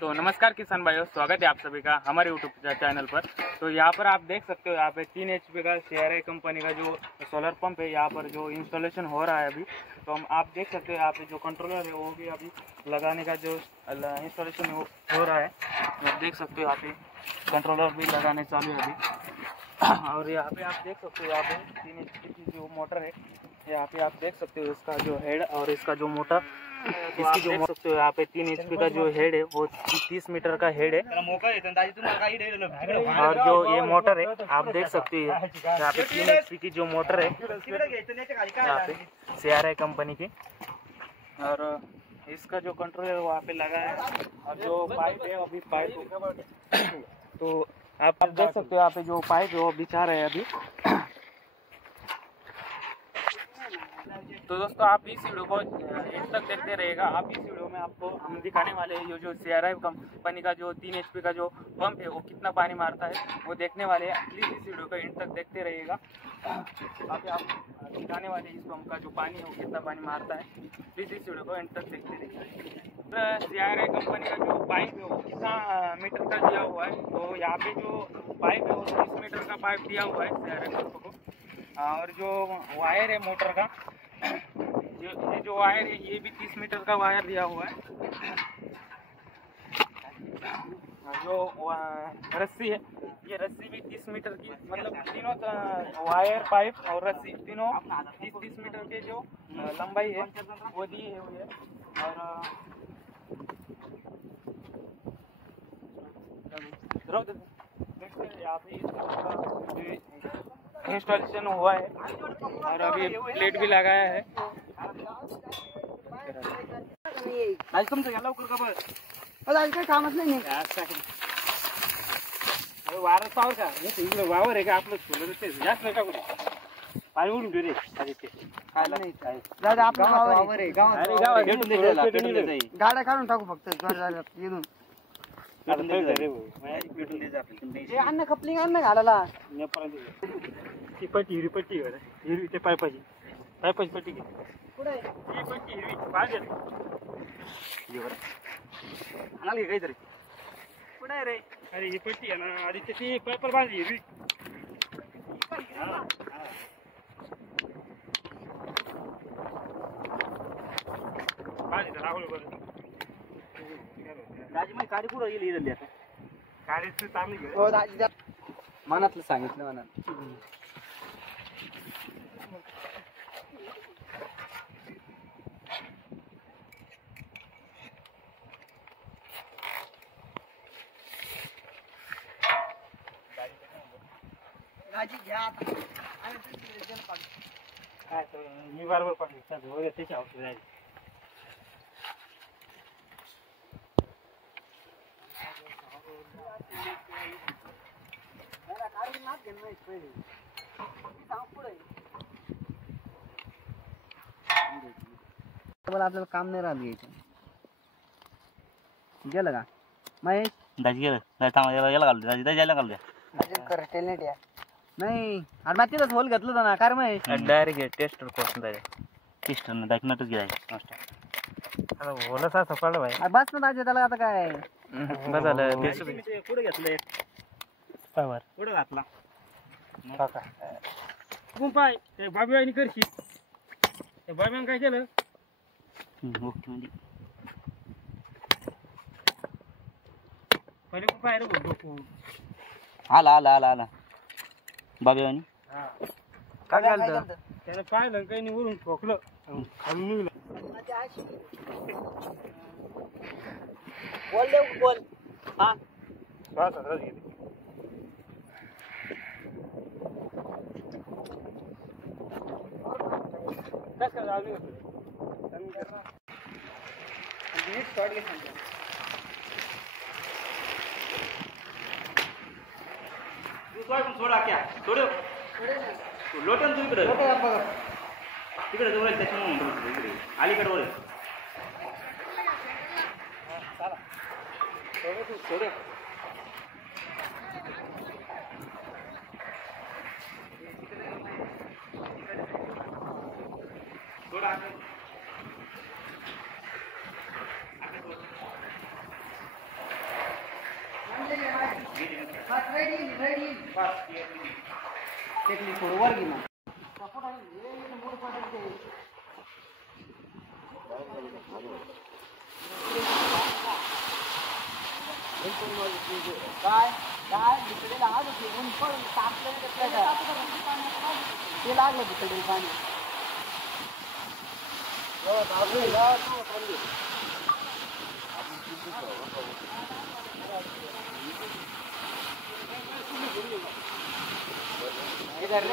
तो नमस्कार किसान भाइयों, स्वागत है आप सभी का हमारे यूट्यूब चैनल पर। तो यहाँ पर आप देख सकते हो, यहाँ पे 3 HP का CRI कंपनी का जो सोलर पंप है, यहाँ पर जो इंस्टॉलेशन हो रहा है अभी। तो हम आप देख सकते हो यहाँ पे जो कंट्रोलर है वो भी अभी लगाने का जो इंस्टॉलेशन हो रहा है। तो आप देख सकते हो यहाँ पे कंट्रोलर भी लगाने चालू है अभी। और यहाँ पे आप देख सकते हो, यहाँ पे 3 HP की जो मोटर है, यहाँ पे आप देख सकते हो इसका जो हेड और इसका जो मोटर, इसकी जो देख सकते हो यहाँ पे 3 HP का जो हेड है वो 30 मीटर का हेड है। और जो ये मोटर है आप देख सकते हो, यहाँ पे 3 HP की जो मोटर है यहाँ पे CRI कंपनी की। और इसका जो कंट्रोल है वहाँ पे लगा है। और जो पाइप है अभी पाइप तो आप देख सकते हो यहाँ पे जो पाइप है वो बिछा रहे हैं अभी। तो दोस्तों आप इस वीडियो को एंड तक देखते रहिएगा। आप इस वीडियो में आपको हम दिखाने वाले हैं ये जो CRI कंपनी का जो 3 HP का जो पंप है वो कितना पानी मारता है वो देखने वाले हैं। प्लीज़ इस वीडियो को एंड तक देखते रहिएगा। आप दिखाने वाले इस पंप का जो पानी है वो कितना पानी मारता है। प्लीज़ इस वीडियो को एंड तक देखते रहिएगा। तो CRI कंपनी का जो पाइप है वो कितना मीटर का दिया हुआ है, तो यहाँ पे जो पाइप है वो 30 मीटर का पाइप दिया हुआ है CRI पंप को। और जो वायर है मोटर का, ये जो वायर है ये भी 30 मीटर का वायर दिया हुआ है। जो रस्सी है ये रस्सी भी 30 मीटर की, मतलब तीनों वायर पाइप और रस्सी तीनों 30 मीटर के जो लंबाई है वो दी हुई है। और यहाँ पे इंस्टॉलेशन हुआ है और अभी प्लेट भी लगाया है। आज तुमचं घ्या लवकर का बरं? आज काय कामच नाही. वारं पावर का इकडे वावर आहे का आपलं सोलर ते जास्त नाही टाकू पाणी उडून ठेव रे. खायला नाही दादा आपलं वावर आहे गावात गाड्या काढून टाकू फक्त येऊन अन्न कपलिंग अन्न घालायला ती पट्टी हिरवी पट्टी हिरवी ते पायपाची पट्टी घे. कुठे ही पट्टी हिरवी पाहिजे आणाल काहीतरी कुठे रे? अरे ही पट्टी आहे ना आधी त्याची पायपर बांधली हिरवी. राहुल बरं राजमाई गाडी कुठं गेली इथली आता गाडीचं चांगली हो दाजी मनातलं सांगितलं मनात दाजी घ्या काय मी बरोबर पाठवतो त्याच्या औषध आहे. आपल्याला काम नाही राहिलं घ्यायचं गेलं का महेश दाजी गेलं याला घालू दाजी यायला घालू द्या नाही अरे मग तिथंच होल घेतलं होतं ना कार महेश डायरेक्ट टेस्टर कोण टेस्टर ना दाखी नटच गेला बोला सा सकाळ भाई बस ना दाजी त्याला आता काय बदल पुढे घेतलं पावर पुढे घातला काका कोण पाय ते बाबीबाईनी करशी ते बाबीबाईने काय केलं ओके म्हणजे पहिले खूप पाय रे बघू आला बाबेवानी काय झालं त्याने पाहिलं काही नाही वरून ठोकलं खाऊन निघलं. बोल हा श्वास हातात गेले. कस काय झालं सोडा क्या थोडं लोटन तू इकडे तिकडे जवळ त्याच्यामुळे इकडे अलीकडे वर थोडा टेक्निक थोडं वर घे ना काय काय भितडे लागलं ते ऊन पडून तापलं ते लागलं भितडे पाणी इधर